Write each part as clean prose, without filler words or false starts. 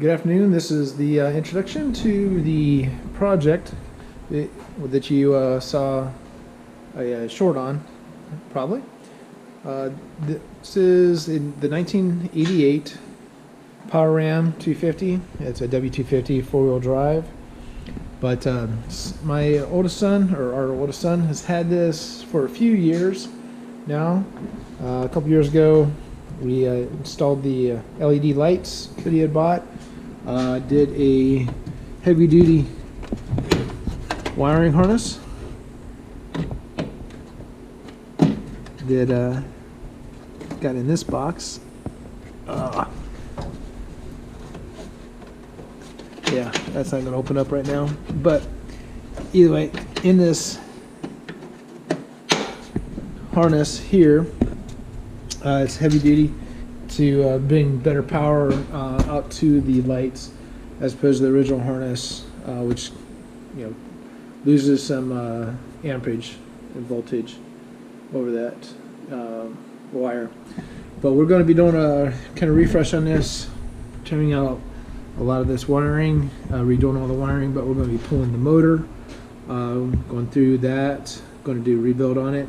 Good afternoon. This is the introduction to the project that you saw a short on, probably. This is in the 1988 Power Ram 250. It's a W250 four-wheel drive. But my oldest son, or our oldest son, has had this for a few years now. A couple years ago, we installed the LED lights that he had bought. Did a heavy-duty wiring harness. Got in this box. Yeah, that's not going to open up right now. But either way, in this harness here, it's heavy duty to bring better power out to the lights, as opposed to the original harness, which loses some amperage and voltage over that wire. But we're going to be doing a kind of refresh on this, trimming out a lot of this wiring, redoing all the wiring, but we're going to be pulling the motor, going through that, going to do a rebuild on it,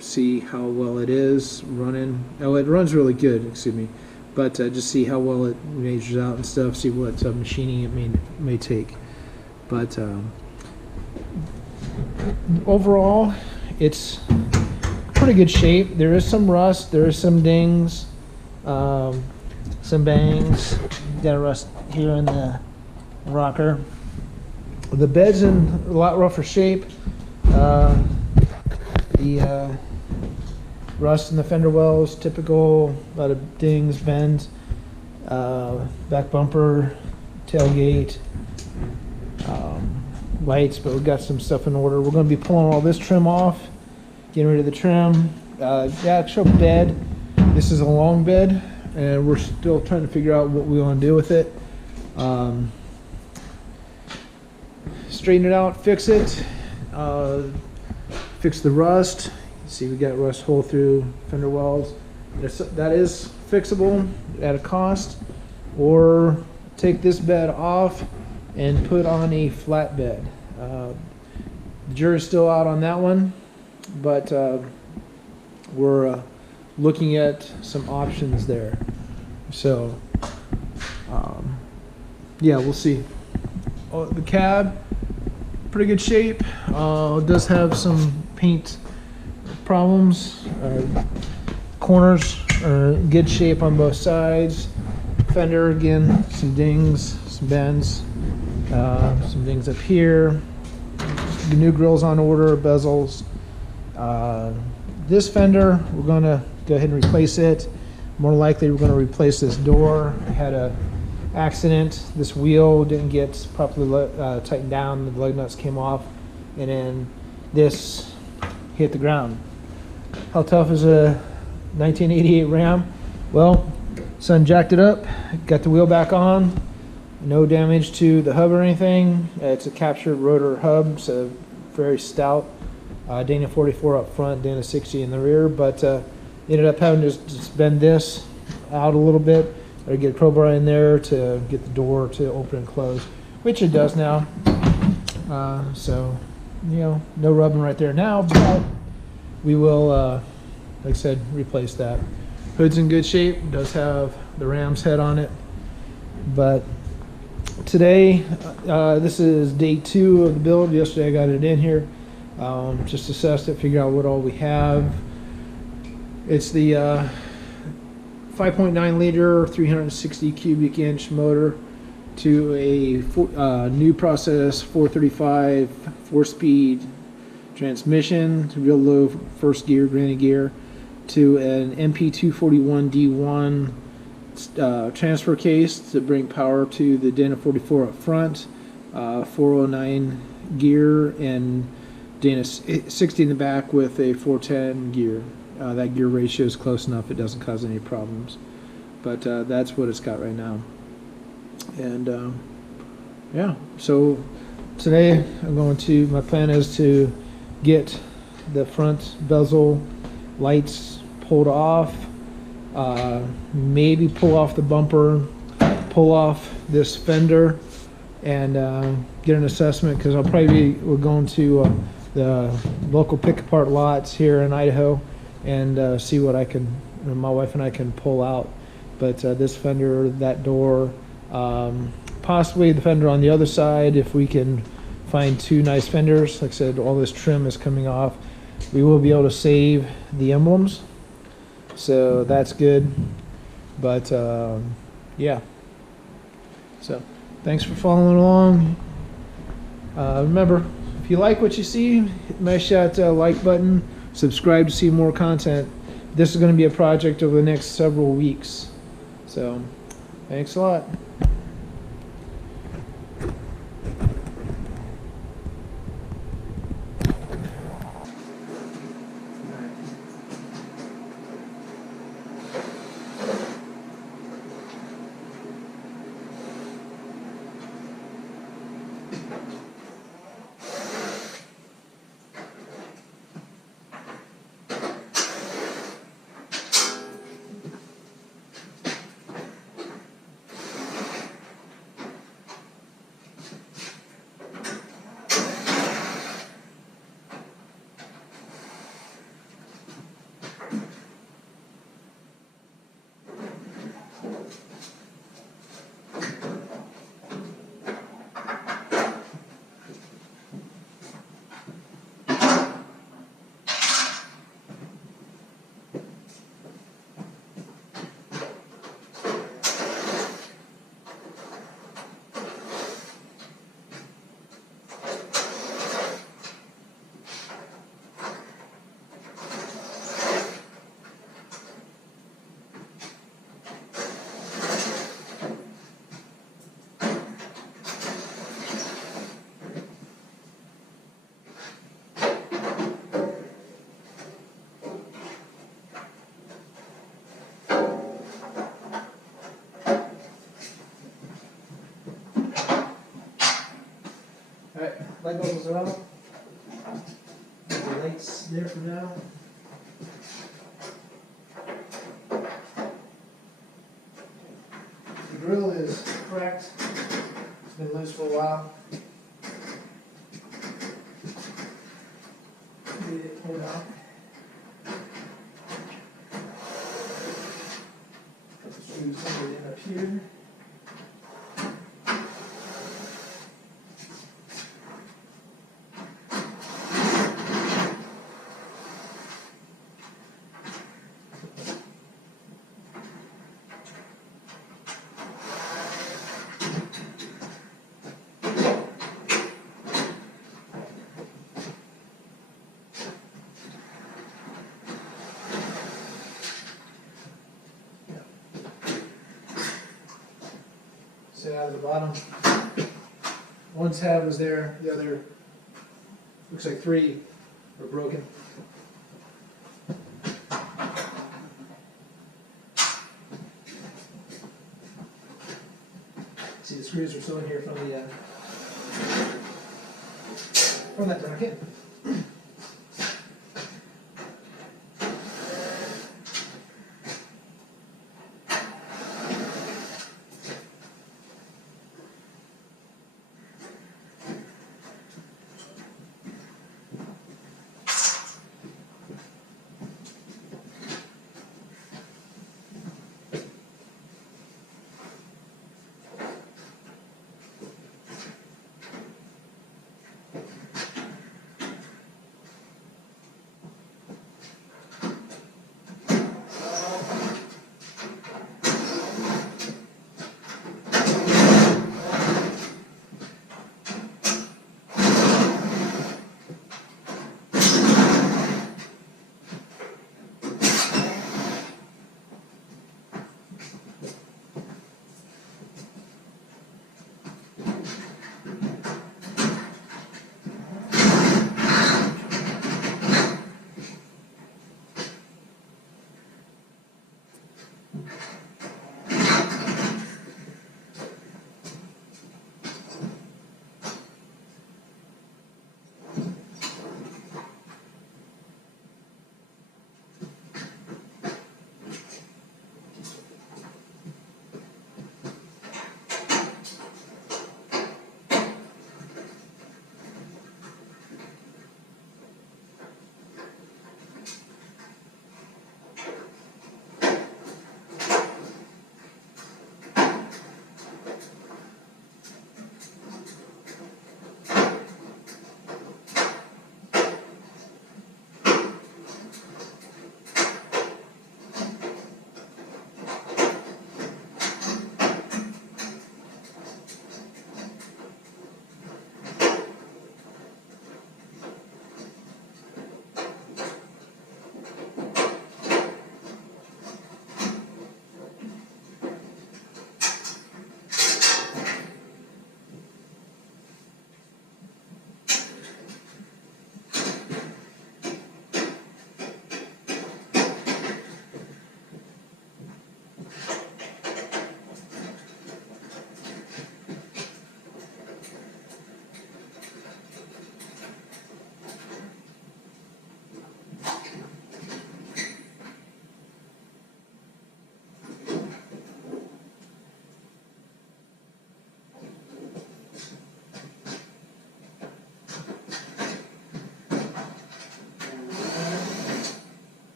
see how well it is running. Oh, it runs really good, excuse me, but just see how well it measures out and stuff, see what machining it may take. But overall, it's pretty good shape. There is some rust, there is some dings, some bangs. Got a rust here in the rocker. The bed's in a lot rougher shape. The rust in the fender wells, typical, a lot of dings, bends, back bumper, tailgate, lights, but we've got some stuff in order. We're going to be pulling all this trim off, getting rid of the trim. The actual bed, this is a long bed, and we're still trying to figure out what we want to do with it. Straighten it out, fix it, fix the rust. See, we got rust hole through fender wells. That is fixable at a cost, or take this bed off and put on a flat bed. The jury's still out on that one, but we're looking at some options there. So yeah, we'll see. The cab, pretty good shape. It does have some paint problems. Corners are in good shape on both sides. Fender, again, some dings, some bends, some dings up here. The new grill's on order, bezels. This fender, we're going to go ahead and replace it. More likely we're going to replace this door. I had a accident. This wheel didn't get properly tightened down. The lug nuts came off, and then this hit the ground. How tough is a 1988 Ram? Well, son jacked it up, got the wheel back on. No damage to the hub or anything. It's a captured rotor hub, so very stout. Dana 44 up front, Dana 60 in the rear, but ended up having to just bend this out a little bit, or get a crowbar in there to get the door to open and close, which it does now. So, no rubbing right there now, but we will, like I said, replace that. Hood's in good shape, does have the Ram's head on it, but today, this is day 2 of the build. Yesterday I got it in here, just assessed it, figure out what all we have. It's the 5.9 liter 360 cubic inch motor to a new process 435 4-speed transmission, to real low first gear, granny gear, to an MP241 D1 transfer case to bring power to the Dana 44 up front, 409 gear, and Dana 60 in the back with a 410 gear. That gear ratio is close enough, it doesn't cause any problems. But that's what it's got right now. And yeah, so today my plan is to get the front bezel lights pulled off, maybe pull off the bumper, pull off this fender and get an assessment, because we're going to the local pick apart lots here in Idaho and see what my wife and I can pull out. But this fender, that door, possibly the fender on the other side, if we can find two nice fenders. Like I said, all this trim is coming off. We will be able to save the emblems, so that's good. But yeah, so thanks for following along. Remember, if you like what you see, smash that like button, subscribe to see more content. This is going to be a project over the next several weeks, so thanks a lot. Alright, light bulbs are out. The lights there for now. The grill is cracked. It's been loose for a while. Get it pulled out. Screws in up here. Set out of the bottom. One tab was there, the other looks like three are broken. See, the screws are still in here from that bracket.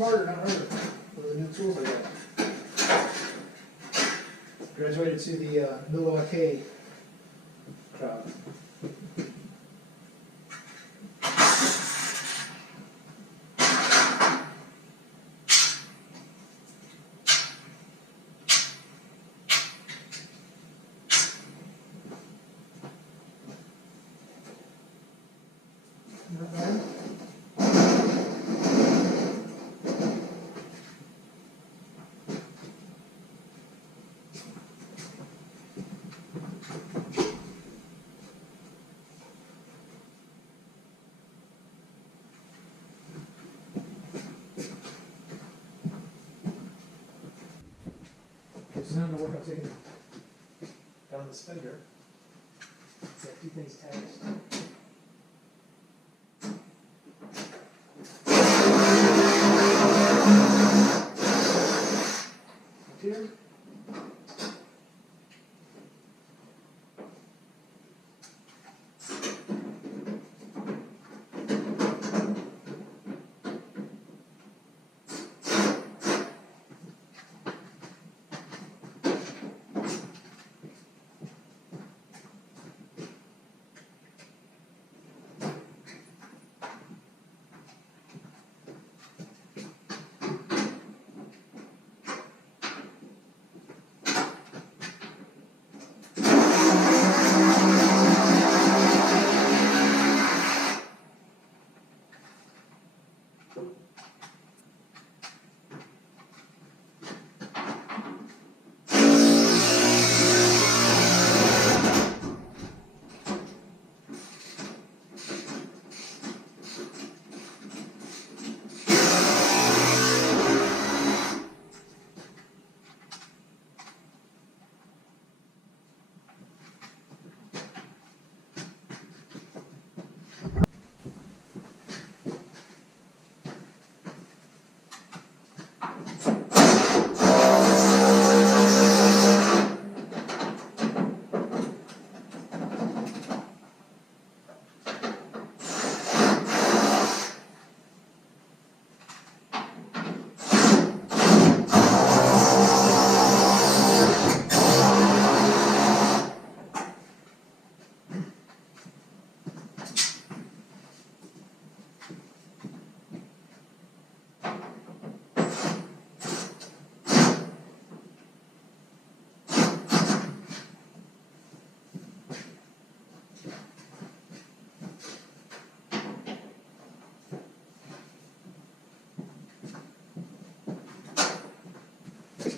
smarter, not harder, for the new tools I got. Graduated to the Milwaukee crowd. Not bad. Okay, so now I'm going to work on taking down this fender. So a few things attached. Here.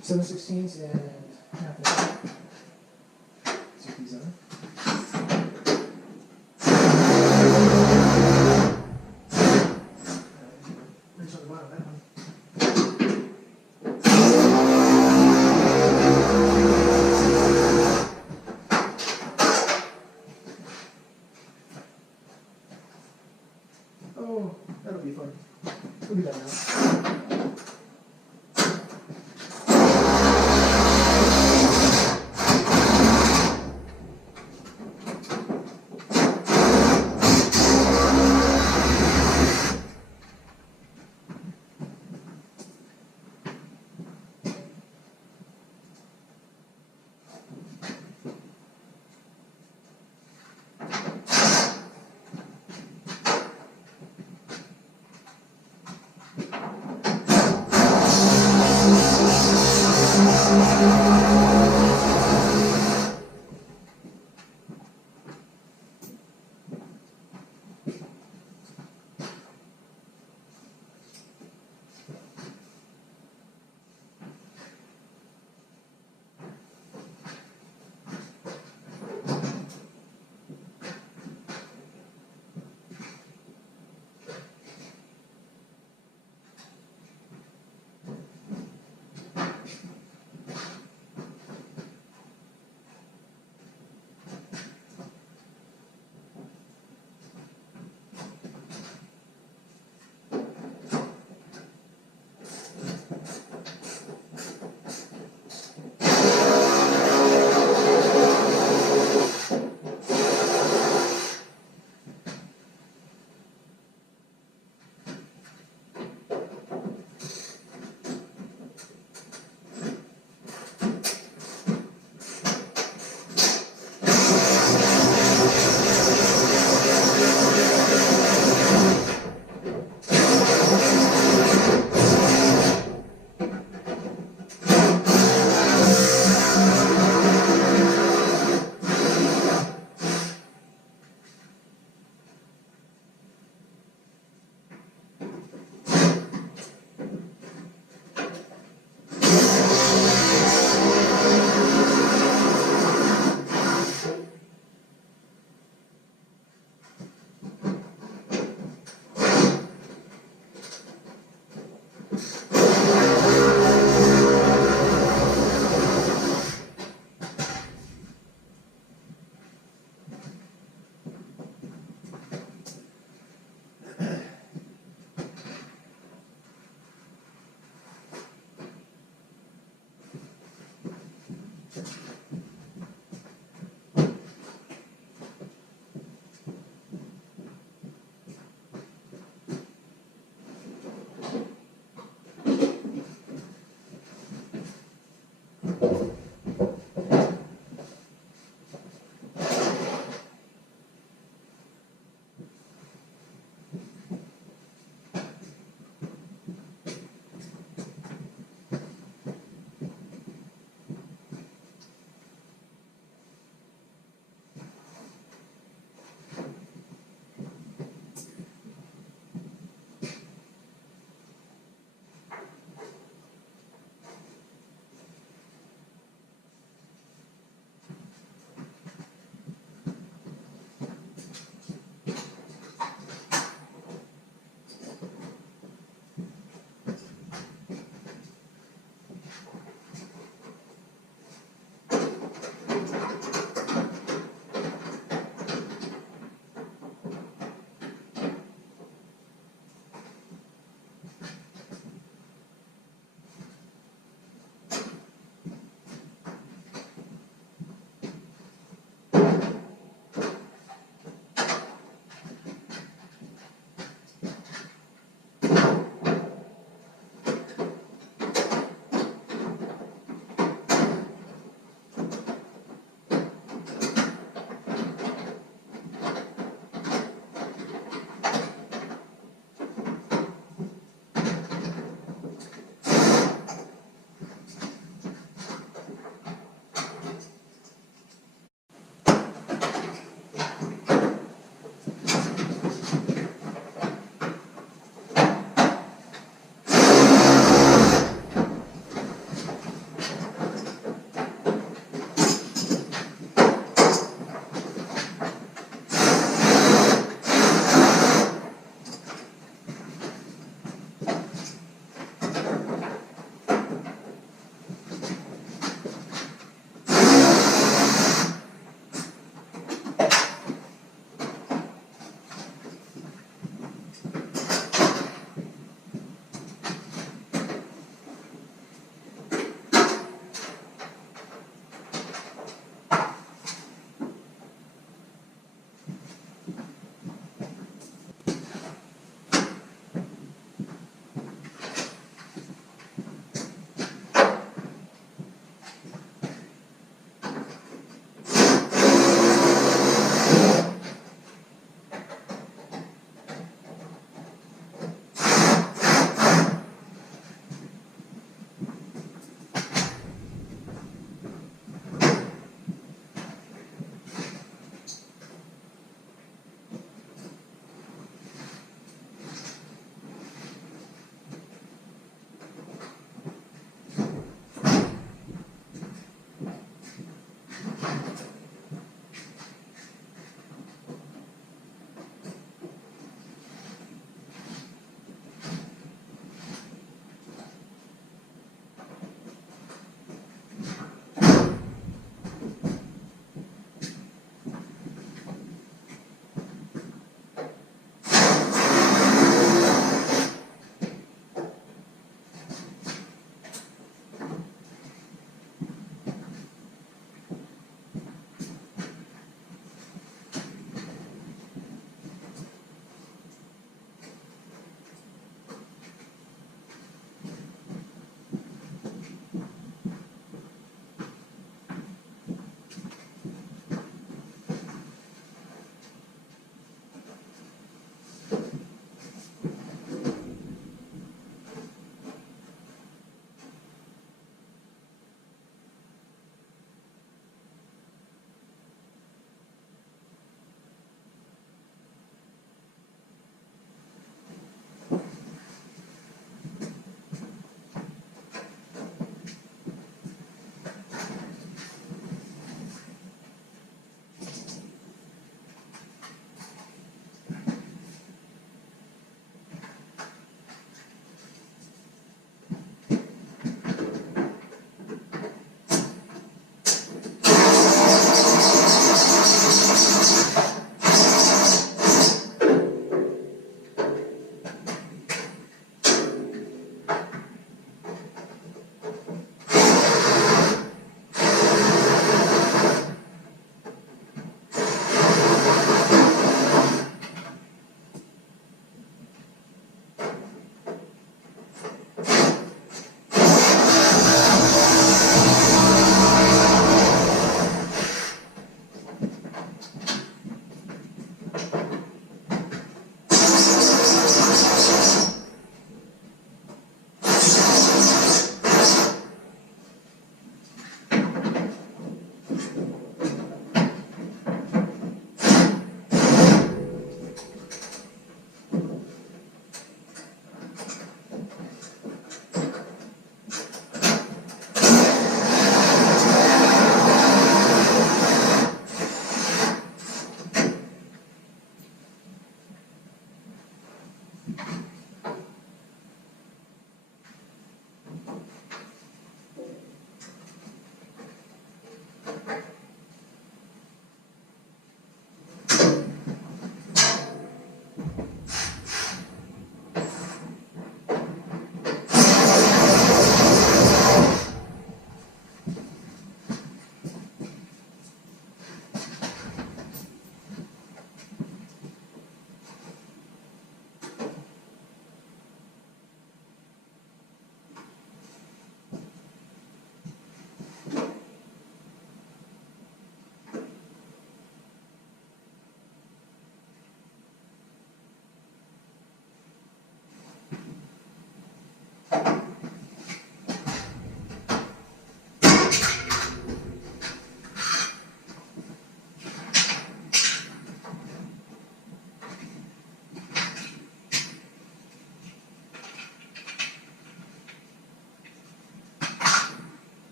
Seven sixteenths and half an inch. Let's get these on. Wrench on the bottom of that one. Oh, that'll be fun. We'll do that now.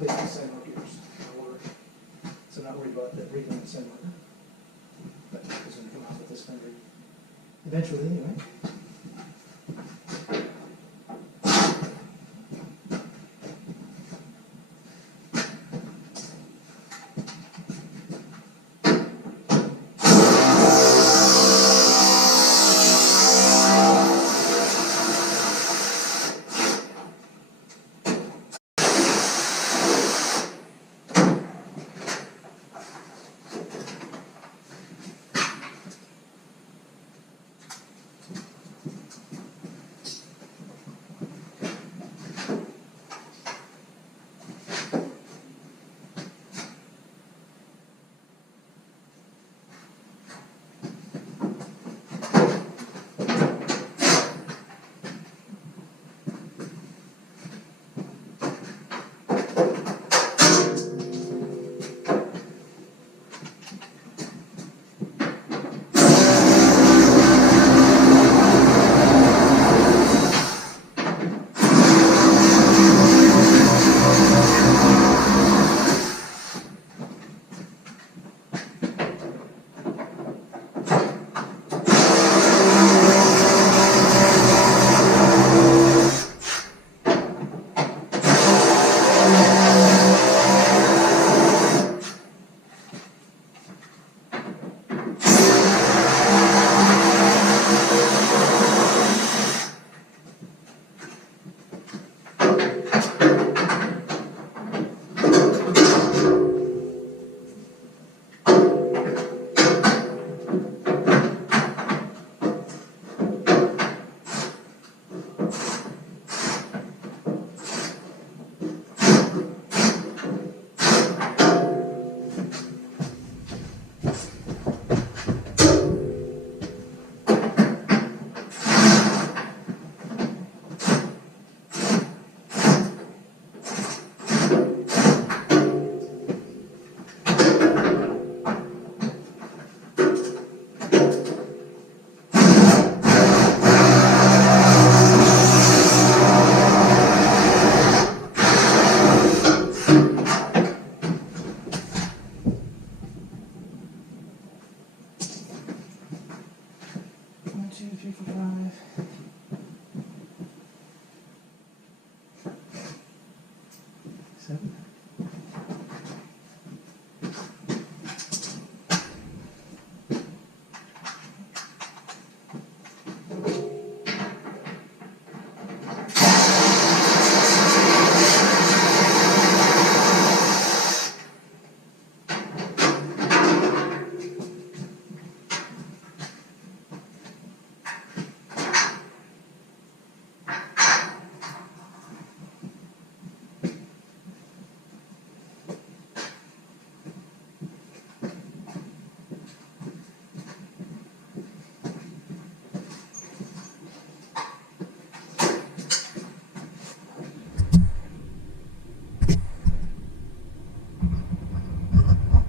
replace the side markers. So I'm not worried about that breaking the side marker. But it's going to come out with this fender eventually, anyway.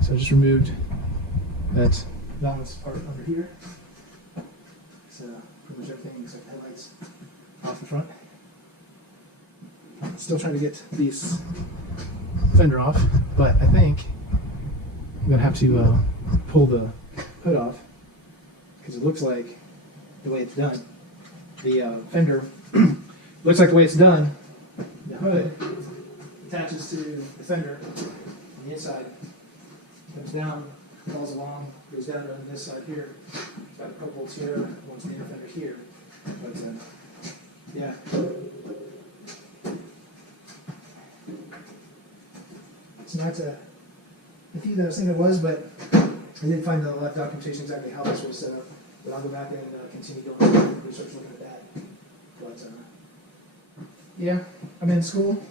So I just removed that balance part under here. So pretty much everything except the headlights off the front. Still trying to get these fender off, but I think I'm gonna have to pull the hood off because it looks like the way it's done. The fender looks like the way it's done. The hood attaches to the fender on the inside. Comes down, falls along, goes down to this side here. It's got a couple bolts here, one's the inner fender here. But yeah. It's not the view that I was thinking it was, but I didn't find the left documentation exactly how this was set up. But I'll go back and continue doing research looking at that. But yeah, I'm in school,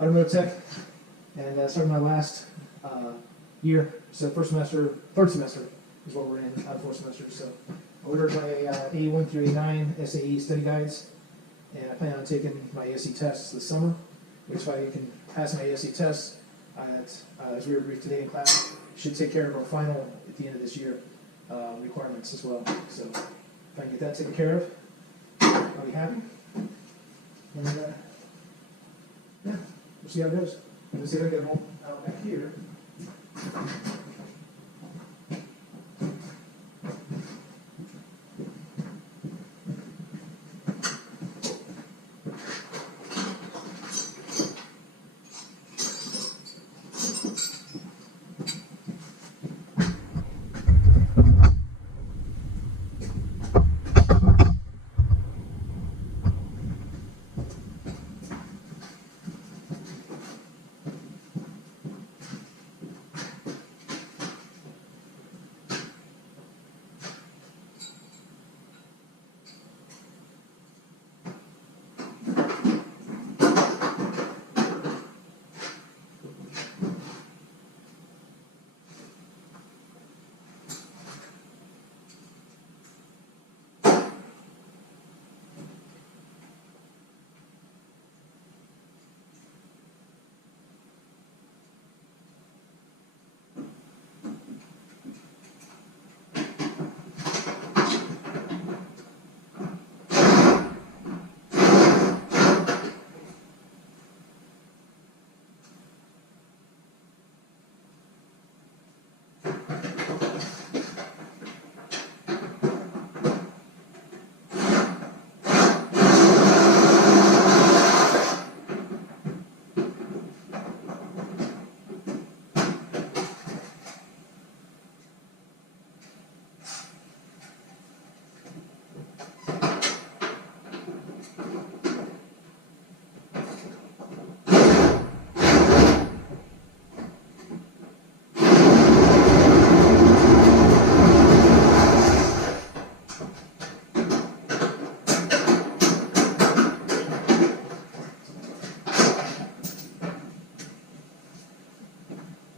automotive tech, and started my last year. So third semester is what we're in, out of 4 semesters. So I ordered my A1 through A9 SAE study guides, and I plan on taking my ASE tests this summer, which if I can pass my ASE tests, as we were briefed today in class, should take care of our final at the end of this year requirements as well. So if I can get that taken care of, I'll be happy. And yeah, we'll see how it goes. Let's see if I can hold out back here.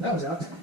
That was out.